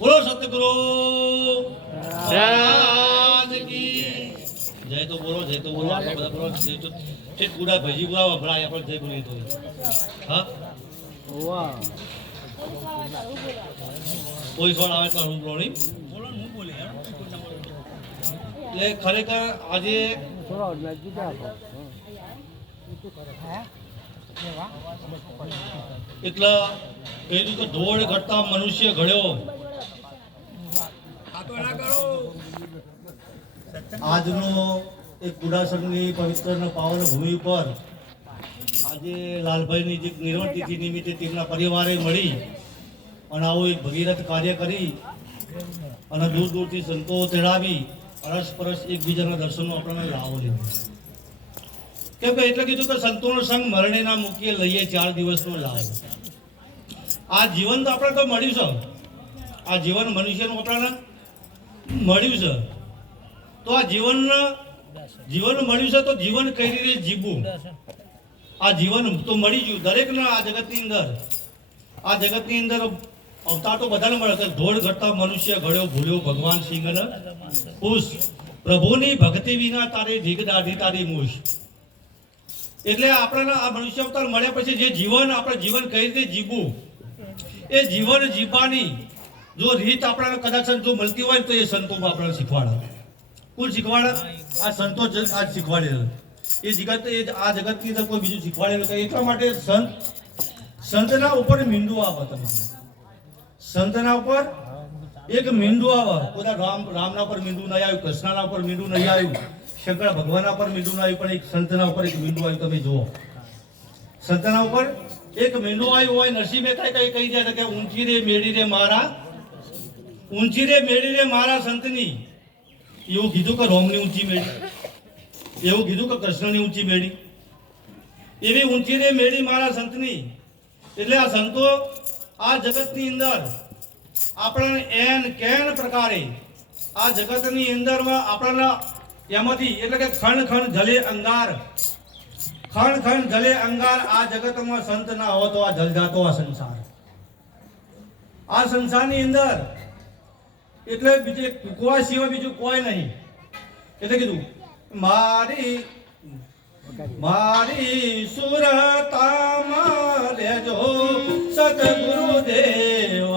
બોલો સતગુરુ રાજ કી જય. તો બોલો જય. તો બોલો આપણે બધા બોલો જય. તો છે કુડા ભજી ગુવા વભરાય આપણે જય બોલીએ તો. હા વાહ કોઈ સોળ આવે તો હું બોલી બોલો હું બોલે એટલે ખરેખર આજે થોડા નજીક આપો એટલે પેલું તો ધોળ ઘટતા મનુષ્ય ઘડ્યો. આજનો એક કુડાસણની પવિત્ર પાવન ભૂમિ પર આજે લાલભાઈની જે નિર્વાણ તિથિ નિમિત્તે તેમના પરિવારે મળી અને આવું એક ભગીરથ કાર્ય કરી અને દૂર દૂરથી સંતો તેડાવી અરસપરસ એકબીજાના દર્શનનો આપણને લાવો લીધો. કેમ કે એટલે કીધું કે સંતોનો સંગ મરણે ના મૂકીએ લઈએ 4 દિવસનો લાવો. આ જીવન તો આપણે તો મળ્યું છે. આ જીવન મનુષ્યનું આપણને મળ્યું છે. તો આ જીવન મળ્યું છે તો જીવન કઈ રીતે જીવવું. આ જીવન તો મળી ગયું દરેકને. આ જગતની અંદર અવતાર તો બધાને મળે છે. ધોળ ઘટતા મનુષ્ય ઘડ્યો ભૂલ્યો ભગવાન સિંહને ખુશ. પ્રભુની ભક્તિ વિના તારે ઢીક દાઢી તારી મૂછ. એટલે આપણને આ મનુષ્ય અવતાર મળ્યા પછી જે જીવન આપણે જીવન કઈ રીતે જીવવું એ જીવન જીવવાની જો રીત આપણને કદાચ જો મળતી હોય તો એ સંતો આપણને શીખવાડે. કોણ શીખવાડે? આ સંતો આ શીખવાડે. એ જગત આ જગતની અંદર કોઈ બીજું શીખવાડેલું નથી. એટલા માટે સંતના ઉપર મીંડું આવે. તમે સંતના ઉપર એક મીંડું આવે. બધા રામના ઉપર મીંડું નહીં આવ્યું, કૃષ્ણના ઉપર મીંડું નહીં આવ્યું, શંકર ભગવાનના ઉપર મીંડું નહીં આવ્યું, પણ એક સંતના ઉપર એક મીંડું આવ્યું. તમે જુઓ સંતના ઉપર એક મીંડું આવ્યું હોય. નરસિંહ મહેતા કહી જાય કે ઊંચી રે મેળી રે મારા, ઊંચી રે મેળી રે મારા સંતની. એવું કીધું કે રોમની ઊંચી મેળી, એવું કીધું કે કૃષ્ણની ઊંચી મેળી. એવી ઊંચી રે મેળી મારા સંતની. એટલે આ સંતો આ જગતની અંદર આપણને એન કેન પ્રકારે આ જગતની અંદરમાં આપણને એમાંથી એટલે કે ખણ ખણ જલે અંગાર, ખણ ખણ જલે અંગાર. આ જગતમાં સંત ના હો તો આ જલજાતો આ સંસાર. આ સંસારની અંદર એટલે બીજે કોઈ સિવાય બીજું કોઈ નહીં. એટલે કીધું મારી સુરતામાં લેજો સતગુરુ દેવ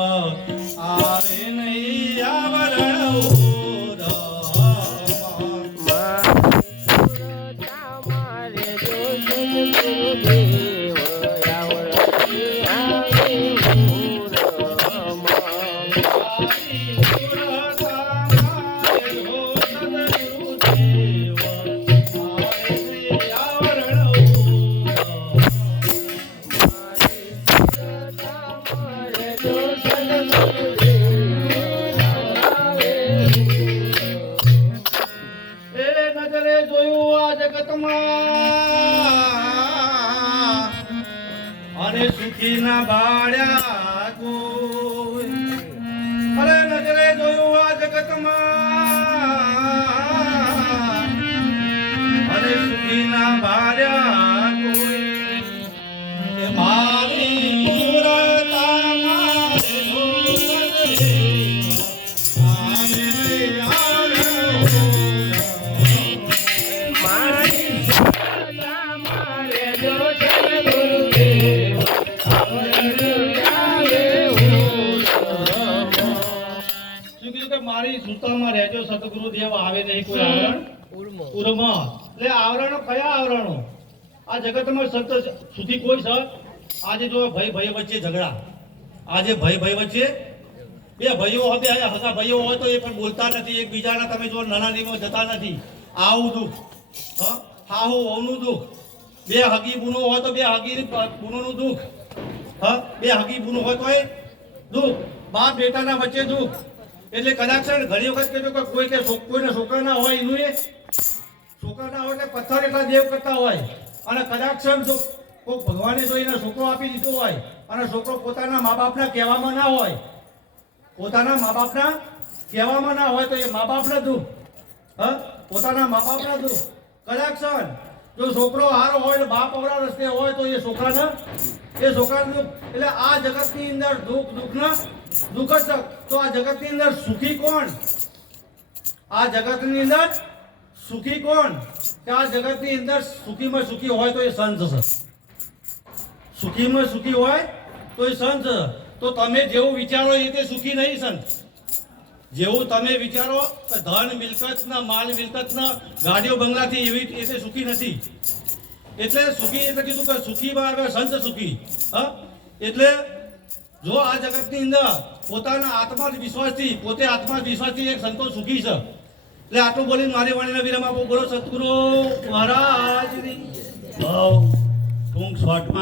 આવે નહીં આવરણ. અને સુખી ના બાળ્યા કોઈ. અરે નજરે જોયું આ જગતમાં અને સુખી ના બાળ્યા કોઈ. મારી સુરતામાં મારી સુતામાં રહેજો સતગુરુ દેવ આવે નહીં કોઈ આવરણ ઉરમાં. એટલે આવરણો કયા આવરણો? આ જગતમાં સંત સુધી કોઈ છે? આજે જો ભાઈ વચ્ચે ઝઘડા, આજે ભાઈ વચ્ચે બે ભાઈઓ હવે હગા ભાઈઓ હોય તો એ પણ બોલતા નથી એકબીજાના. તમે જો નાનાનીમાં જતા નથી. આવું દુઃખ, હાહુ હોનું દુઃખ. બે હગી બુનો હોય તો બે હગી બુનોનું દુઃખ. બે હગી બુનો હોય તો એ દુઃખ. બાપ બેટાના વચ્ચે દુઃખ. એટલે કદાચ ઘણી વખત કહેજો કે કોઈ કે કોઈને છોકરા ના હોય એનું એ છોકરા ના હોય એટલે પથ્થર એટલા દેવ કરતા હોય. અને કદાચ જો કોઈ ભગવાને જો એને છોકરો આપી દીધો હોય અને છોકરો પોતાના મા બાપના કહેવામાં ના હોય, પોતાના મા બાપના કહેવામાં ના હોય તો એ મા બાપના દુઃખ. પોતાના મા બાપના દુઃખ. કદાચ જો છોકરો હારો હોય બાપ અવરા રસ્તે હોય તો એ છોકરાના દુઃખ. એટલે આ જગતની અંદર દુઃખના દુઃખ જ તો આ જગતની અંદર સુખી કોણ? આ જગતની અંદર સુખી કોણ? કે આ જગતની અંદર સુખીમાં સુખી હોય તો એ સંત છે. સુખીમાં સુખી હોય તો એ સંત છે. તો તમે જેવું વિચારો એ તે સુખી નહીં સંત. જેવું તમે વિચારો કે ધન મિલકતના માલ મિલકતના ગાડીઓ બંગલાથી એવી એ તે સુખી નથી. એટલે સુખી એટલે કીધું કે સુખીમાં આવે સંત સુખી. હા, એટલે જો આ જગતની અંદર પોતાના આત્મવિશ્વાસથી પોતે આત્મવિશ્વાસથી એક સંતો સુખી છે. એટલે આટલું બોલીને મારી વાણીના વિરામ આપો. બોલો સદગુરુ મહારાજની. બહુ ટૂંક શોર્ટમાં